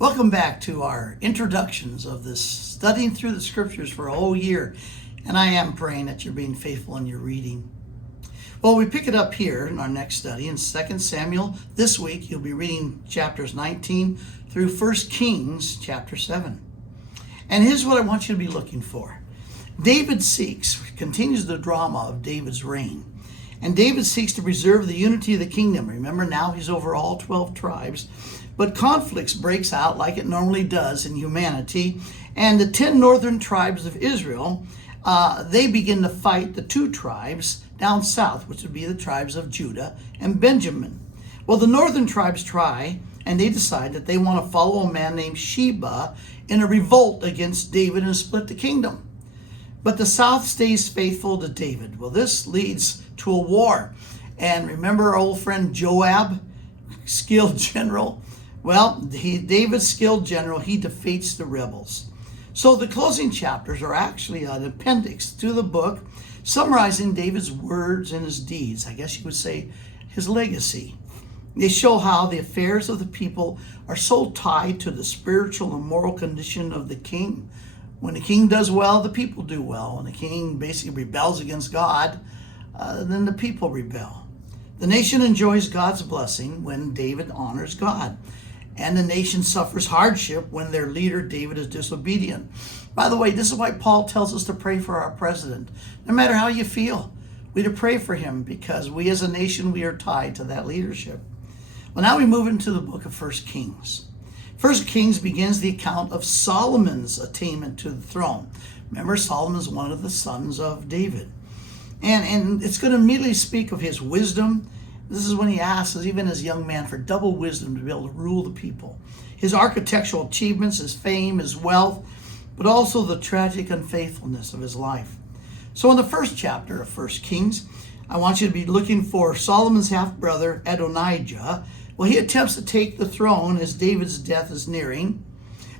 Welcome back to our introductions of this studying through the scriptures for a whole year. And I am praying that you're being faithful in your reading. Well, we pick it up here in our next study in 2 Samuel. This week, you'll be reading chapters 19 through 1 Kings chapter 7. And here's what I want you to be looking for. David continues the drama of David's reign. And David seeks to preserve the unity of the kingdom. Remember, now he's over all 12 tribes. But conflicts breaks out like it normally does in humanity. And the 10 northern tribes of Israel, they begin to fight the 2 tribes down south, which would be the tribes of Judah and Benjamin. Well, the northern tribes try, and they decide that they want to follow a man named Sheba in a revolt against David and split the kingdom. But the south stays faithful to David. Well, this leads to a war. And remember our old friend Joab, skilled general? Well, David's skilled general, he defeats the rebels. So the closing chapters are actually an appendix to the book, summarizing David's words and his deeds. I guess you would say his legacy. They show how the affairs of the people are so tied to the spiritual and moral condition of the king. When the king does well, the people do well. When the king basically rebels against God, then the people rebel. The nation enjoys God's blessing when David honors God. And the nation suffers hardship when their leader, David, is disobedient. By the way, this is why Paul tells us to pray for our president. No matter how you feel, we're to pray for him because we as a nation, we are tied to that leadership. Well, now we move into the book of 1 Kings. 1 Kings begins the account of Solomon's attainment to the throne. Remember, Solomon is one of the sons of David. And it's going to immediately speak of his wisdom. This is when he asks, even as a young man, for double wisdom to be able to rule the people. His architectural achievements, his fame, his wealth, but also the tragic unfaithfulness of his life. So in the first chapter of 1 Kings, I want you to be looking for Solomon's half-brother, Adonijah. Well, he attempts to take the throne as David's death is nearing.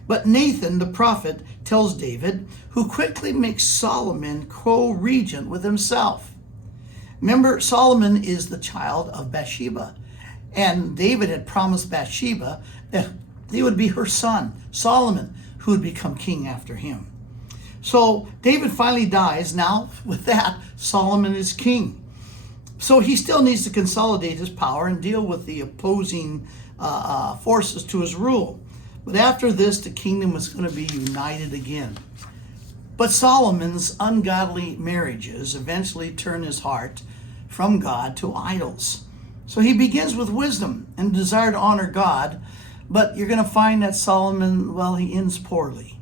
But Nathan, the prophet, tells David, who quickly makes Solomon co-regent with himself. Remember, Solomon is the child of Bathsheba. And David had promised Bathsheba that he would be her son, Solomon, who would become king after him. So David finally dies. Now, with that, Solomon is king. So he still needs to consolidate his power and deal with the opposing forces to his rule. But after this, the kingdom was going to be united again. But Solomon's ungodly marriages eventually turn his heart from God to idols. So he begins with wisdom and desire to honor God, but you're going to find that Solomon, well, he ends poorly.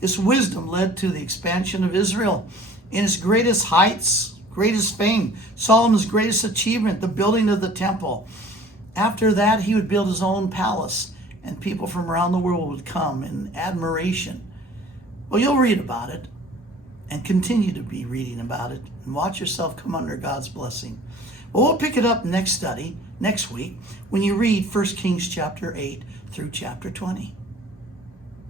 This wisdom led to the expansion of Israel in its greatest heights, greatest fame, Solomon's greatest achievement, the building of the temple. After that, he would build his own palace, and people from around the world would come in admiration. Well, you'll read about it and continue to be reading about it and watch yourself come under God's blessing. Well, we'll pick it up next week when you read 1 Kings chapter 8 through chapter 20.